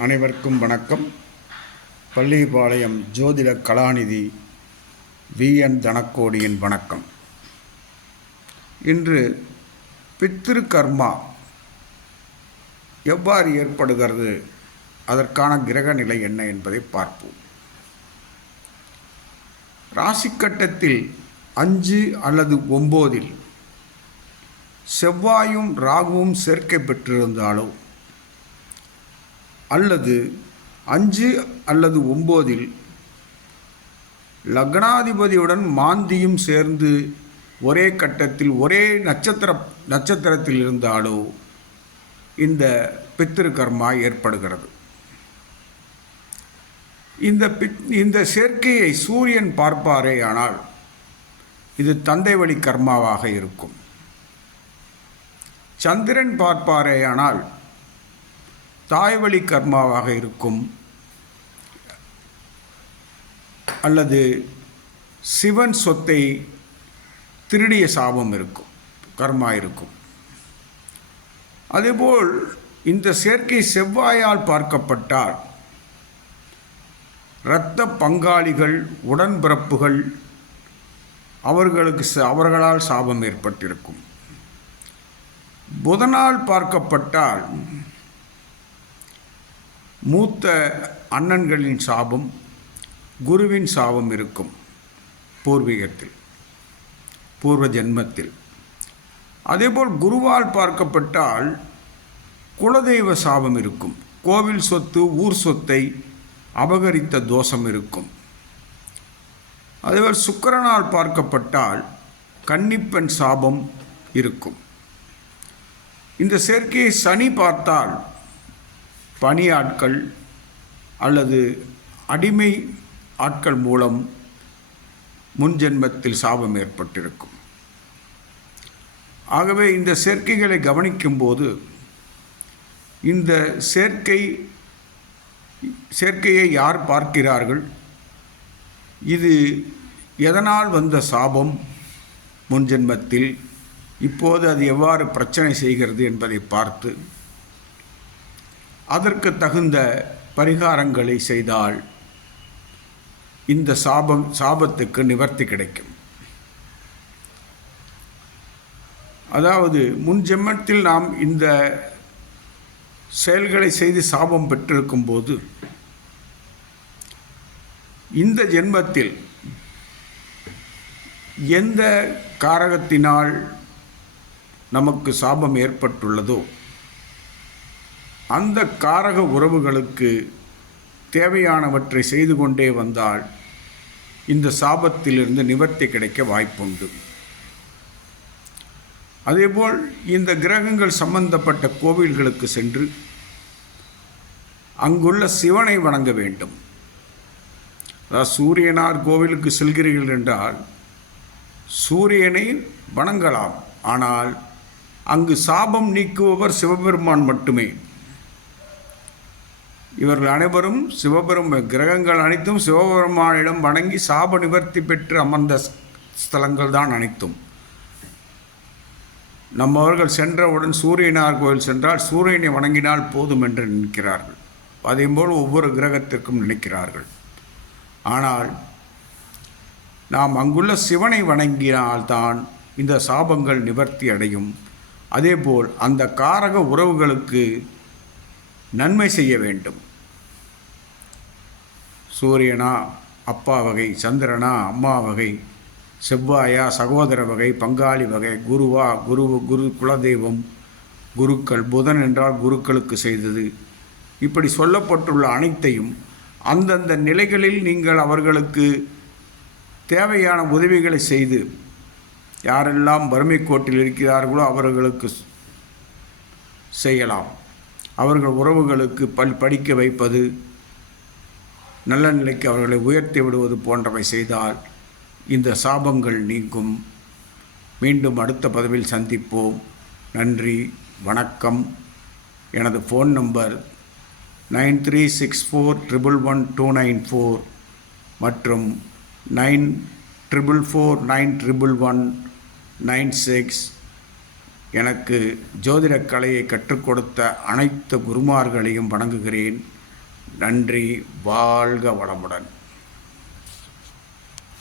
அனைவருக்கும் வணக்கம். பள்ளிபாளையம் ஜோதிட கலாநிதி வி. என். தனக்கோடியின் வணக்கம். இன்று பித்திரு கர்மா எவ்வாறு ஏற்படுகிறது? அதற்கான கிரக நிலை என்ன என்பதை பார்ப்போம். ராசிக்கட்டத்தில் அஞ்சு அல்லது ஒம்போதில் செவ்வாயும் ராகுவும் சேர்க்கை பெற்றிருந்தாலும் அல்லது அஞ்சு அல்லது ஒம்போதில் லக்னாதிபதியுடன் மாந்தியும் சேர்ந்து ஒரே கட்டத்தில் ஒரே நட்சத்திர நட்சத்திரத்தில் இருந்தாலோ இந்த பித்திரு கர்மா ஏற்படுகிறது. இந்த பித் இந்த சேர்க்கையை சூரியன் பார்ப்பாரே ஆனால் இது தந்தை வழி கர்மாவாக இருக்கும். சந்திரன் பார்ப்பாரேயானால் தாய்வழி கர்மாவாக இருக்கும். அல்லது சிவன் சொத்தை திருடிய சாபம் இருக்கும் கர்மா இருக்கும். அதேபோல் இந்த சேர்க்கை செவ்வாயால் பார்க்கப்பட்டால் இரத்த பங்காளிகள் உடன்பிறப்புகள் அவர்களுக்கு ச- அவர்களால் சாபம் ஏற்பட்டிருக்கும். புதனால் பார்க்கப்பட்டால் மூத்த அண்ணன்களின் சாபம் குருவின் சாபம் இருக்கும் பூர்வீகத்தில் பூர்வ ஜென்மத்தில். அதேபோல் குருவால் பார்க்கப்பட்டால் குலதெய்வ சாபம் இருக்கும். கோவில் சொத்து ஊர் சொத்தை அபகரித்த தோஷம் இருக்கும். அதேபோல் சுக்கிரனால் பார்க்கப்பட்டால் கன்னிப்பெண் சாபம் இருக்கும். இந்த சேர்க்கையை சனி பார்த்தால் பணியாட்கள் அல்லது அடிமை ஆட்கள் மூலம் முன்ஜென்மத்தில் சாபம் ஏற்பட்டிருக்கும். ஆகவே இந்த சேர்க்கைகளை கவனிக்கும்போது இந்த சேர்க்கை சேர்க்கையை யார் பார்க்கிறார்கள்? இது எதனால் வந்த சாபம் முன்ஜென்மத்தில் இப்போது அது எவ்வாறு பிரச்சனை செய்கிறது என்பதை பார்த்து அதற்கு தகுந்த பரிகாரங்களை செய்தால் இந்த சாபம் சாபத்துக்கு நிவர்த்தி கிடைக்கும். அதாவது முன் ஜென்மத்தில் நாம் இந்த செயல்களை செய்து சாபம் பெற்றிருக்கும் போது இந்த ஜென்மத்தில் எந்த காரகத்தினால் நமக்கு சாபம் ஏற்பட்டுள்ளதோ அந்த காரக உறவுகளுக்கு தேவையானவற்றை செய்து கொண்டே வந்தால் இந்த சாபத்திலிருந்து நிவர்த்தி கிடைக்க வாய்ப்புண்டு. அதேபோல் இந்த கிரகங்கள் சம்பந்தப்பட்ட கோவில்களுக்கு சென்று அங்குள்ள சிவனை வணங்க வேண்டும். அதாவது சூரியனார் கோவிலுக்கு செல்கிறீர்கள் என்றால் சூரியனை வணங்கலாம். ஆனால் அங்கு சாபம் நீக்குபவர் சிவபெருமான் மட்டுமே. இவர்கள் அனைவரும் சிவபெரும் கிரகங்கள் அனைத்தும் சிவபெருமானிடம் வணங்கி சாப நிவர்த்தி பெற்று அமர்ந்த ஸ்- ஸ்தலங்கள் தான் அனைத்தும் நம்மவர்கள் சென்றவுடன் சூரியனார் கோயில் சென்றால் சூரியனை வணங்கினால் போதும் என்று நினைக்கிறார்கள். அதேபோல் ஒவ்வொரு கிரகத்திற்கும் நினைக்கிறார்கள். ஆனால் நாம் அங்குள்ள சிவனை வணங்கினால்தான் இந்த சாபங்கள் நிவர்த்தி அடையும். அதேபோல் அந்த காரக உறவுகளுக்கு நன்மை செய்ய வேண்டும். சூரியனா அப்பா வகை சந்திரனா அம்மா வகை செவ்வாயா சகோதர வகை பங்காளி வகை குருவா குரு குரு குலதெய்வம் குருக்கள் புதன் என்றால் குருக்களுக்கு செய்தது. இப்படி சொல்லப்பட்டுள்ள அனைத்தையும் அந்தந்த நிலைகளில் நீங்கள் அவர்களுக்கு தேவையான உதவிகளை செய்து யாரெல்லாம் வறுமை கோட்டில் இருக்கிறார்களோ அவர்களுக்கு செய்யலாம். அவர்கள் உறவுகளுக்கு பல் படிக்க வைப்பது நல்ல நிலைக்கு அவர்களை உயர்த்தி விடுவது போன்றவை செய்தால் இந்த சாபங்கள் நீங்கும். மீண்டும் அடுத்த பதவியில் சந்திப்போம். நன்றி வணக்கம். எனது phone number nine three six four triple one two nine four மற்றும் nine triple four nine triple one nine six எனக்கு ஜோதிடக் கலையை கற்றுக் கொடுத்த அனைத்து குருமார்களையும் வணங்குகிறேன். நன்றி. வாழ்க வளமுடன்.